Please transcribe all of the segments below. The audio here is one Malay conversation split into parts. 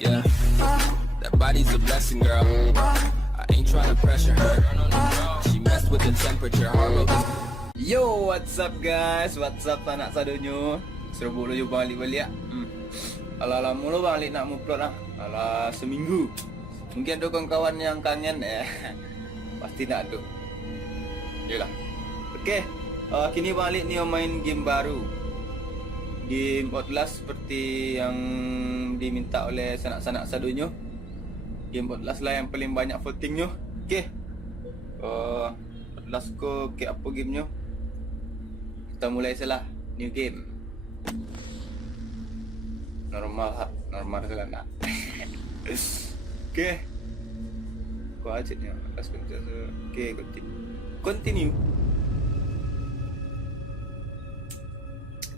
Yeah, that body's a blessing, girl. I ain't trying to pressure her. She messed with the temperature. Yo, what's up guys? What's up anak sadonyo? Serbu lu balik-balik ya. Ala mulu balik nak upload lah. Ala seminggu. Mungkin ada kawan-kawan yang kangen Pasti nak ada. Yalah. Okey. Kini balik ni main game baru. Game Outlast seperti yang diminta oleh sanak-sanak sadonyo. Game Outlast lah yang paling banyak votingnya. Okey. Outlast ko ke apa gamenya? Kita mulai salah. New game. Normal salah nak. Okey. Kau aja ni. Okey, continue.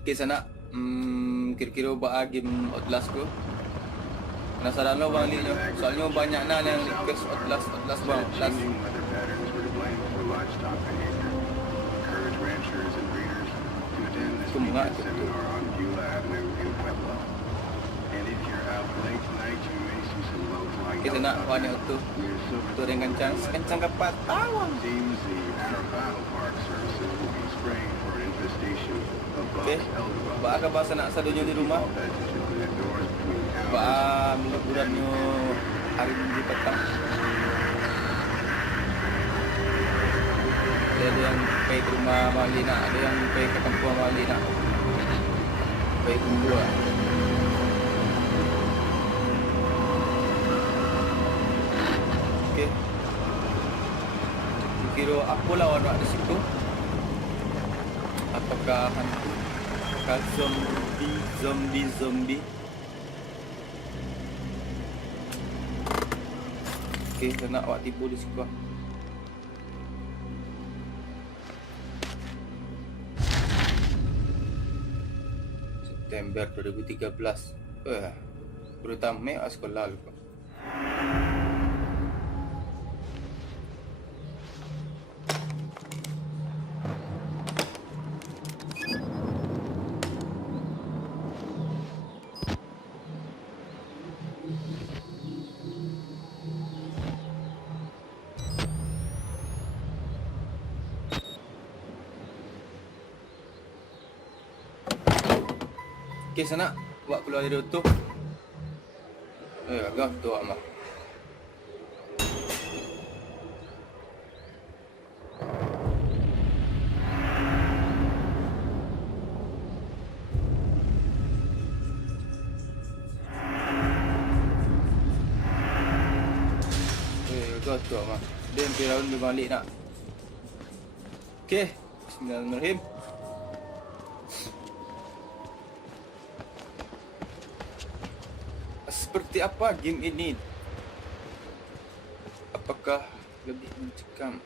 Okey sana. Kira-kira buat game Outlast ko. Penasaran lo bang ni. Soalnya banyak nah yang request Outlast bang. Outlast. Kumang tu. Kita nak banyak tu. Tu dengan kencang kapat tawang. Okey. Bak bahasa nak sadonyo di rumah. Bak liburannya hari Minggu petang. Ada yang pergi ke rumah Malina, ada yang pergi ke kampung Malina. Pergi kumpul lah. Okey. Kira apa lawan nak di situ? Apakah hantu? Apakah zombie? Okey, saya nak awak tipu di situ. September 2013. Baru tamat sekolah lupa. Okey sana buat keluar dari tu. Agak tu amat. Agak tu amat. Dia hampir round balik nak. Okey, bismillahirrahmanirrahim. Seperti apa game ini? Apakah lebih mencekam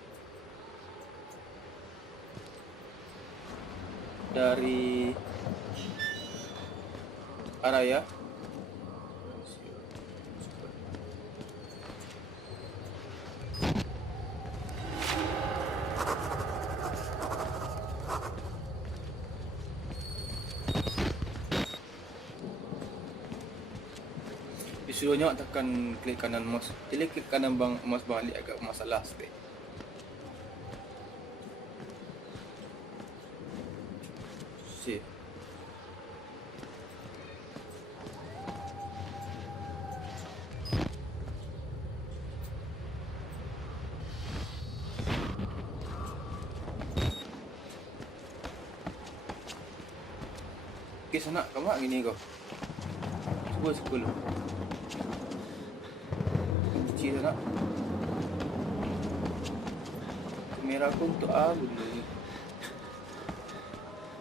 dari Araya? Disuruhnya tekan klik kanan mouse. Jadi klik kanan mouse balik agak masalah sikit. Save. Okey sana, kamu nak gini kau. Cuba sekolah. Cuci sana. Kamera aku untuk benda ni.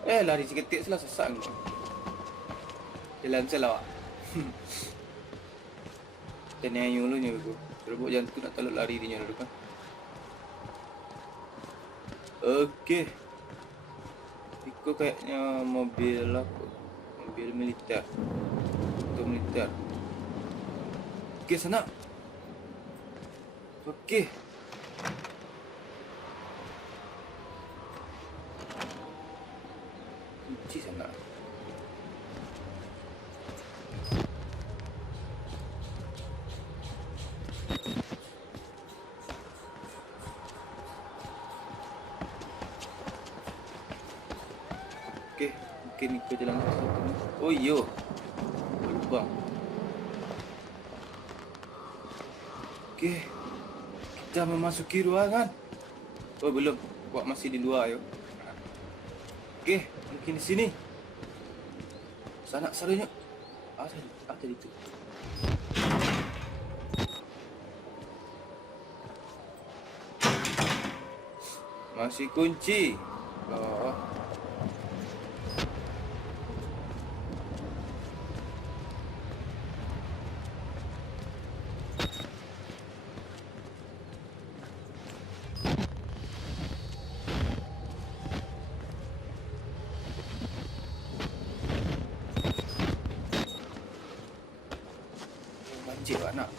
Lari seketik salah sesak ni. Jalan salah. Dan yang dulunya aku. Terbuk jantung nak taluk lari dia dulu kan. Okey. Itu kayaknya mobil apa? Mobil militer. Motor militer. Okey sana. Okey. Cuci sana. mungkin ikut jalan satu ni. Oh yo. Lubang. Okey. Kita memasuki ruangan. Oh belum. Buat masih di luar yo. Okey, mungkin di sini. Sana selalunya. Tadi tu. Masih kunci. Oh. Banjir anak.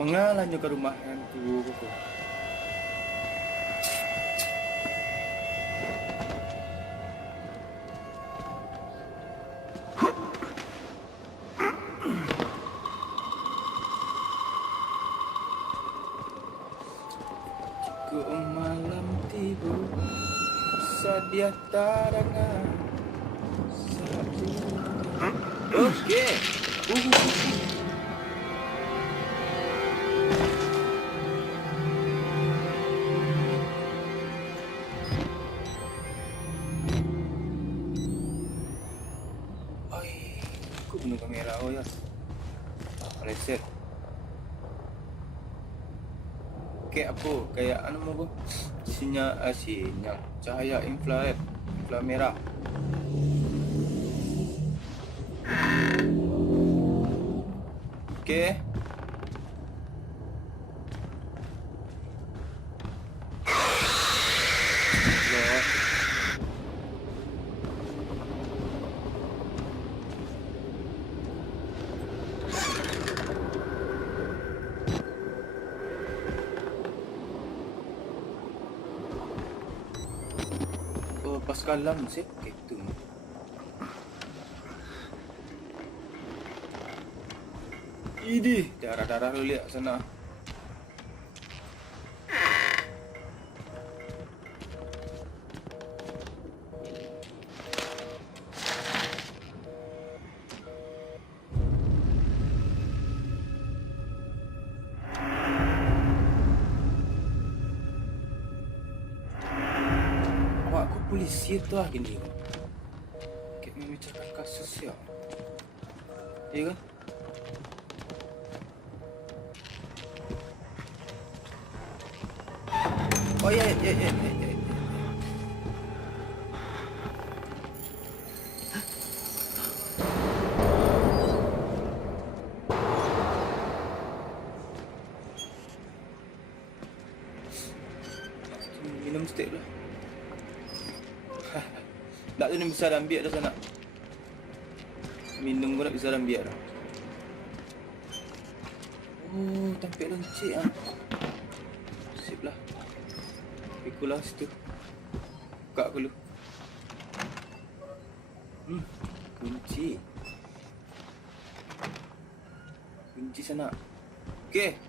Mengalahnya ke rumah hantu. Jika malam tiba, sadia tarangan. Okey. Aku guna kamera ya. Reset. Kayak apa? Kayak apa? Sinyal cahaya infrared merah. Okey. Pas kalam sih gitu. Idih, darah-darah lu lihat sana. Polisi tu lah gini. Kayak memecahkan kasus ya. Iya kan? Oh ya. Minum stik lah. Tak tu ni bisa ambil dah sana. Minum pun nak bisa ambil dah. Oh, tampil loncik ah. Sip lah. Ikulah situ. Buka dulu. Kunci. Kunci sana. Okey.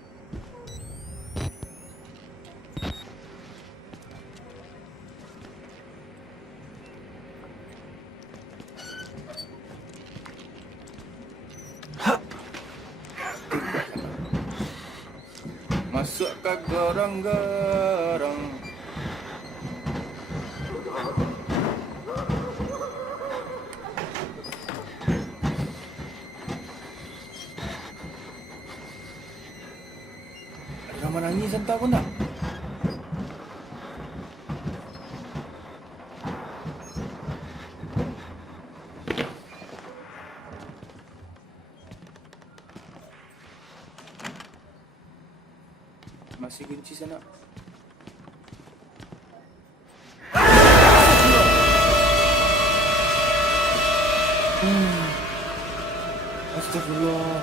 Masuk ke gorong-gorong. Ada orang menangis entah pun tak? Masih kunci sana. Astagfirullah.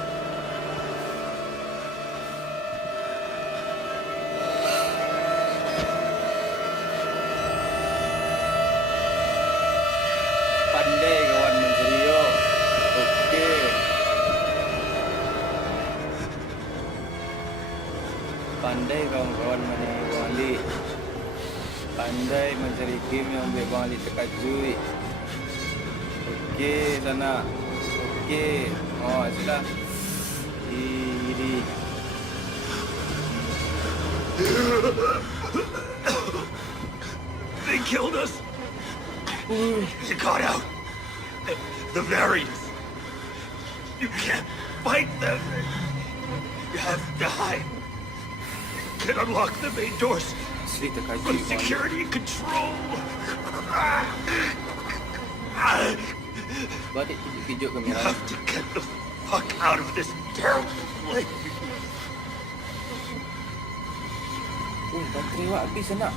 Pandai kawan mencerio. Okey. Pandai kawan-kawan menewali. Pandai mencari game yang baik bang Ali terkajut. Okey sana. Okey. Oh sudah. Ini. They killed us. You got out. The variants. You can't fight them. You have to hide. You can unlock the main doors. Asli terkajut But bang Ali. security control. Balik kejut-kejut You kamera. have to get the fuck out of this terrible place. Oh, baterai awak habis nak.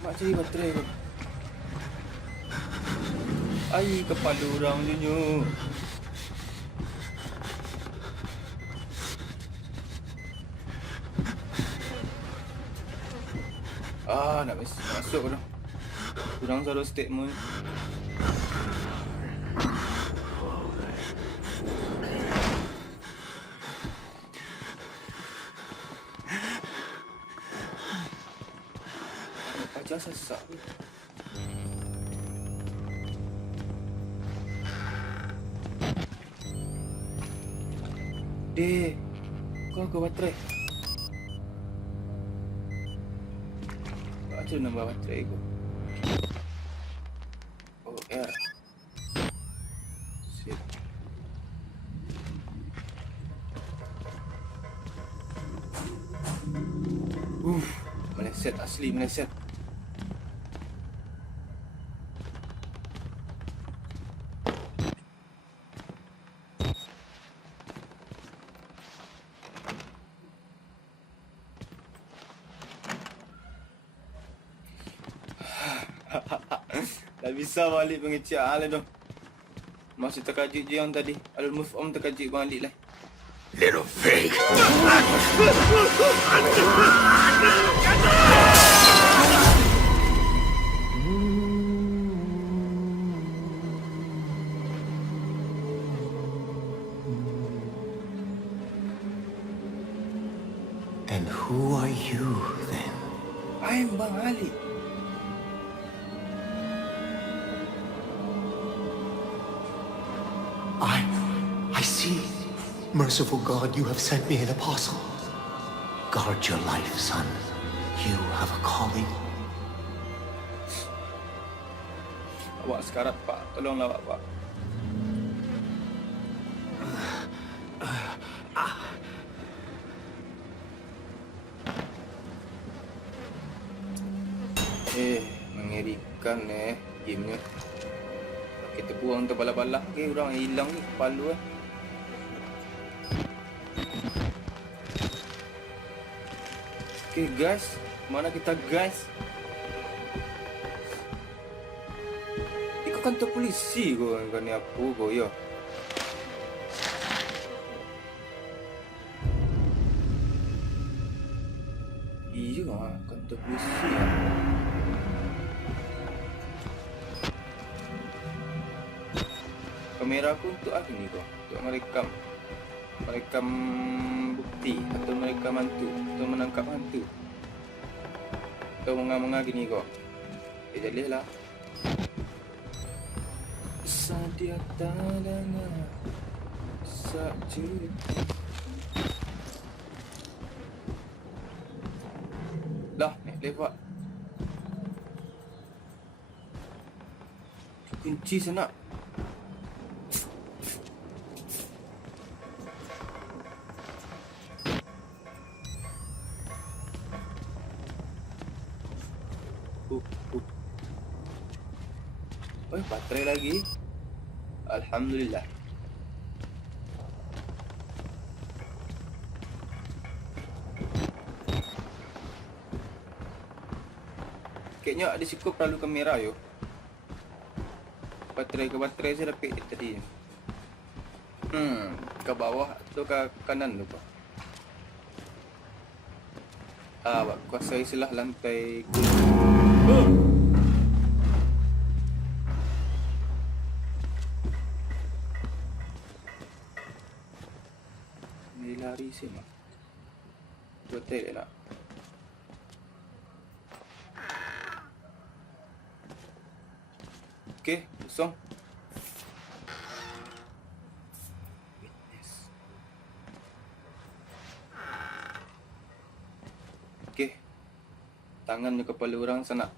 Mak cari baterai tu. Ai, kepala orang Junyu. Nak masuk dah. Kurang satu statement. Ajar sesak ni. Dek, kau ke baterai? Macam mana nombor baterai aku? Oh, air. Sip. Meleset asli, meleset. Dah bisa balik pengecik lah tu. Masih terkajut je yang tadi. Alul move on terkajut balik lah. Little pig. And who are you then? I'm Bang Ali. I see. Merciful God, you have sent me an apostle. Guard your life, son. You have a calling. Awak sekarat pak. Tolonglah awak pak. Mengerikan gamenya. Kita buang terbalak-balak ke orang hilang ni kepala Okay guys, mana kita guys? Ikut kantor polisi kau ni apa kau ya? Iya kantor polisi ya. Kamera aku untuk apa ni kau? Untuk merekam bukti atau merekam hantu atau menangkap hantu atau mengah-mengah gini kau. Jadi lah. Sadia tadana sajud. Lah, naik lepak. Kunci sana. Oh, baterai lagi. Alhamdulillah. Kayaknya ada cukup perlu kamera yo. Baterai ke baterai saya dapat tadi. Ke bawah atau ke kanan tu pak. Kuasai silah lantai kulit. Lari sim lah. Betul nak. Okey, kosong. Okey. Tangan di kepala orang sana.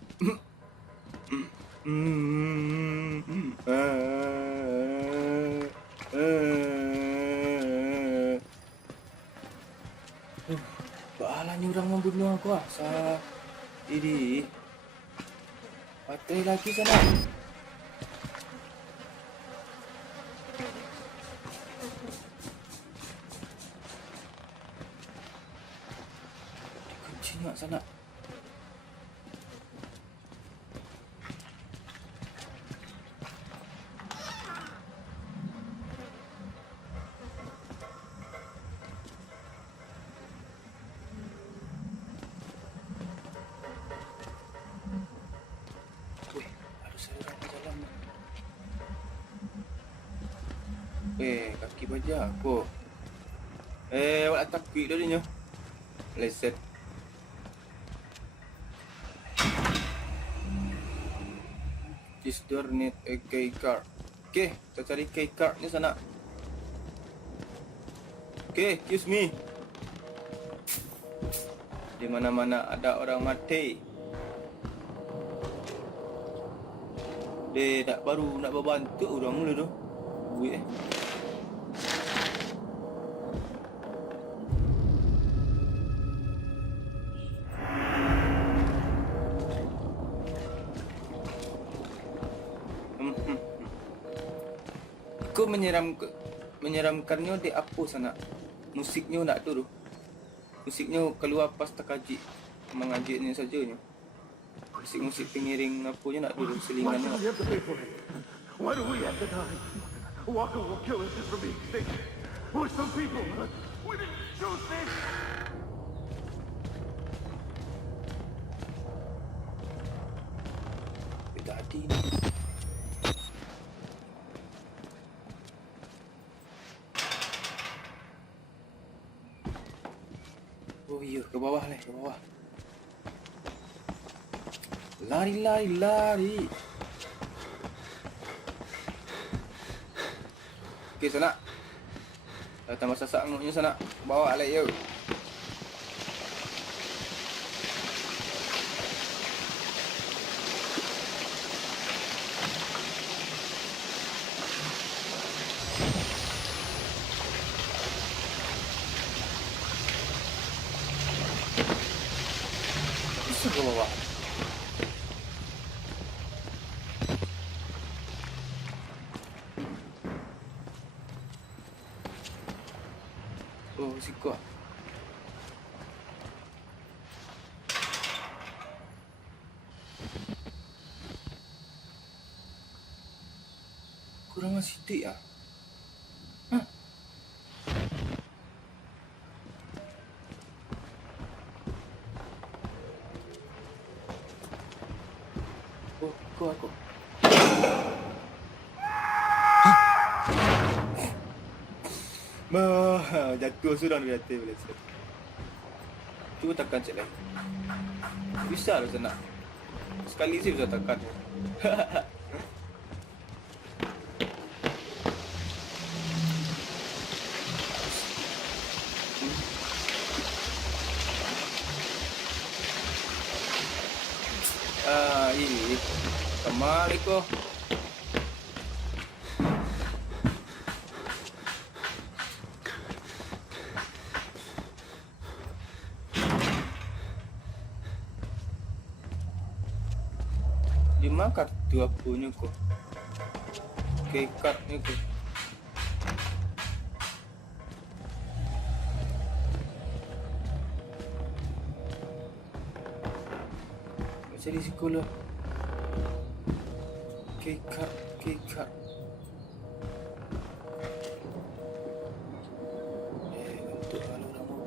Baalanya orang membunuh aku ah. Ini. Patai lagi sana. Kunci nak sana. Kaki baja aku. Awak takut dah dia. Leset. This door need a key card. Okay, kita cari key card ni sana. Okay, excuse me. Di mana-mana ada orang mati. Dia baru nak berbantu orang mula tu. Buih. Kau menyeramkannya di apa sana? Musiknya nak tu. Musiknya keluar pas terkaji mengajiknya sajanya. Musik-musik pengiring apanya nak dulu selingannya. Why do we have to die? Walker will kill us just for being sick. We're some people. We didn't choose this. Tadi ni. Oh iya, ke bawah ni, ke bawah. Lari, lari, lari. Okey, sana. Datang masa sanguknya sana. Bawa alai yo. Bisa ke bawah? Oh, si kuat. Kurang sidik ah. Hah? Oh, kuat aku. Jatuh sudah di atas boleh set. Cuba tekan cek lagi. Bisa lah sana. Sekali sih bisa tekan. Ini kemari kok. Di mana kartu apanya kok? Key cardnya kok. Macam di sekolah. Key card, key card. Untuk kalau orang mau.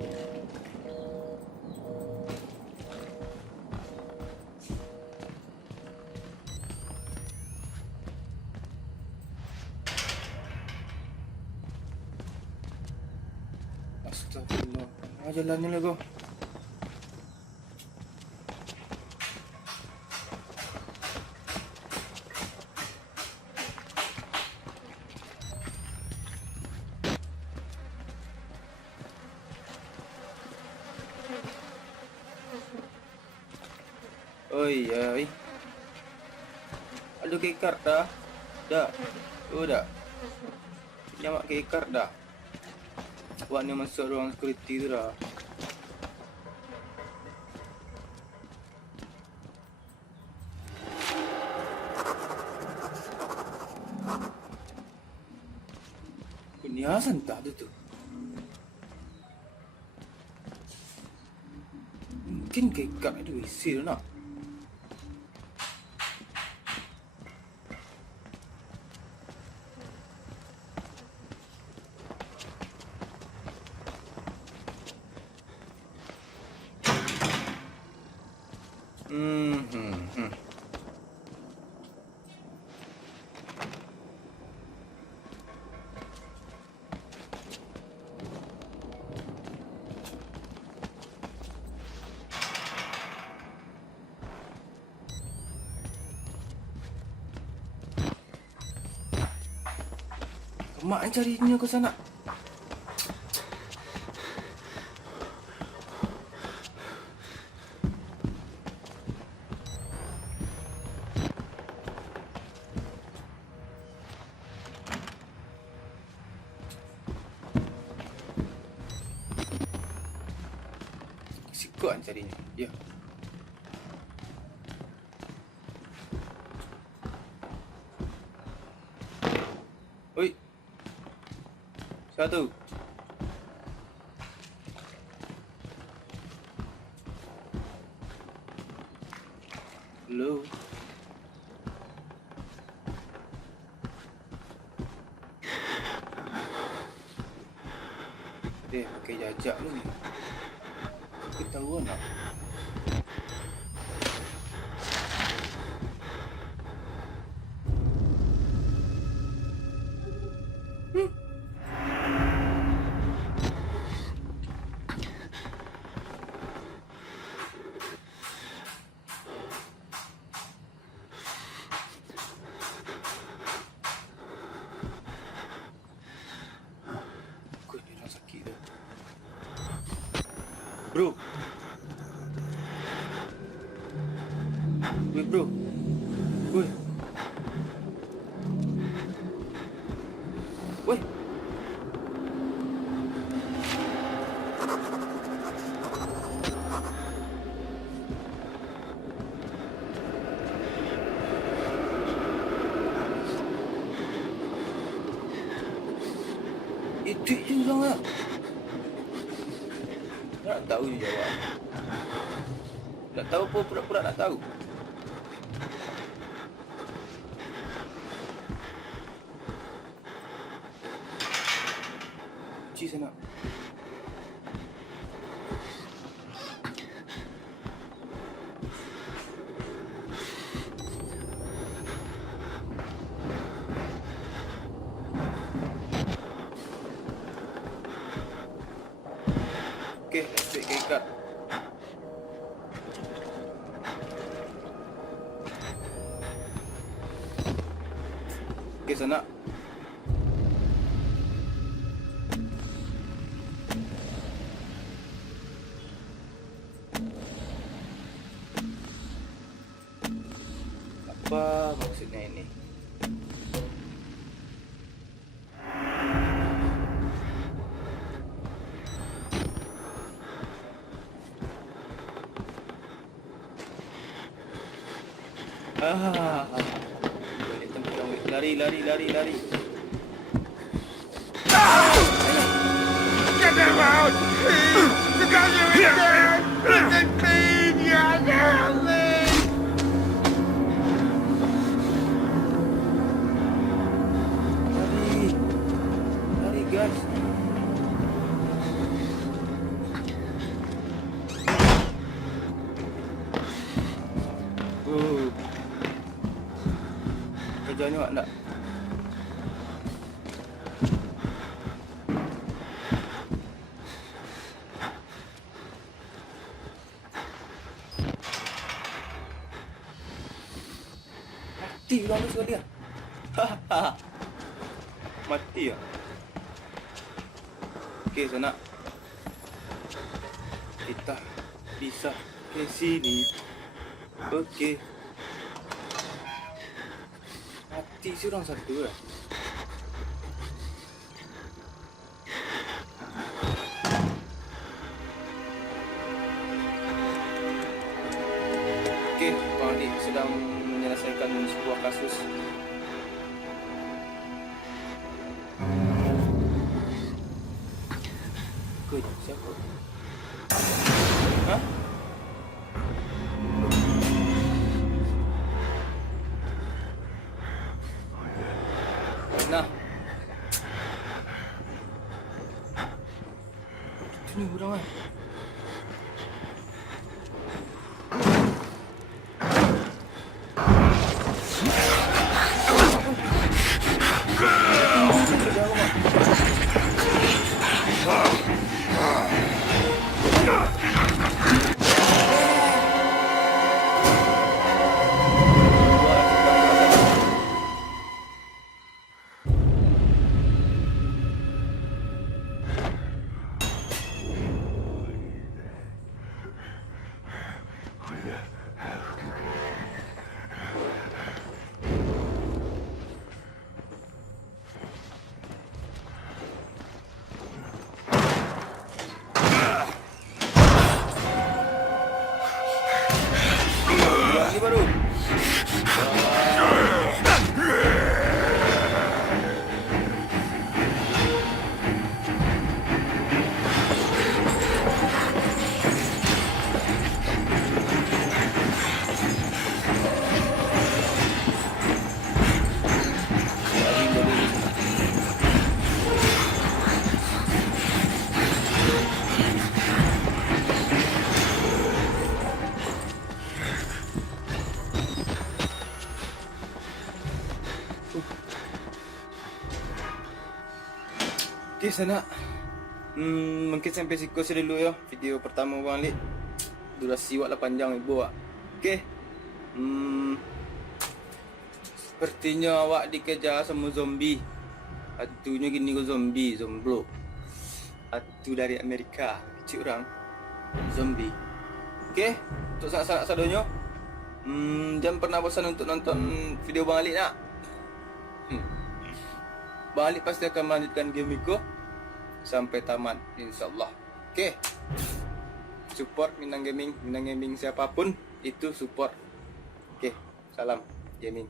Astagfirullah. jalannya lah kau. Oi, oi. Ada kekar dah? Dah. Oh dah. Nyamak kekar dah. Buat ni masuk ruang security tu dah. Kuniasan tak ada tu. Mungkin kekar ada WC tu nak. Mak yang carinya ke sana. Sikut yang carinya. Ya. Oi. Satu. Hello. Pakai jajak lu ni. Ketahuan tak? Bro. Wait bro. Wait. Wait. Itu je orang lah. Tak tahu dia jawab. Tak tahu pun pura-pura nak tahu. Kunci sana. Okay, let's take a cut. Okay, sana. Apa maksudnya ini? Balik tempat kamu. Lari. Get them out! Please! The guys are in there! Listen, please! Yeah, please! Lari guys. Kerjanya awak nak? Mati orang tu sekali lah. Mati lah. Okey, sanak. Kita bisa ke sini. Okey. Mati si orang satu lah. Okey, Bang Dik sedang menyelesaikan sebuah kasus. Good, siapa? Hah? Nah. Itu ni orang kan? Lagi baru. Okay, sanak. Mungkin sampai siku saya dulu ya. Video pertama Bang Lik. Durasi waklah panjang ibu awak. Okay. Sepertinya awak dikejar sama zombie. Atunya gini ke zombie, zomblo. Atu dari Amerika. Kecil orang. Zombie. Okay. Untuk sanak-sanak sadonya. Jangan pernah bosan untuk nonton video Bang Lik nak. Bang Lik pasti akan melanjutkan game Miko sampai tamat, insyaAllah. Okay. Support Minang Gaming siapapun itu support. Okay. Salam gaming.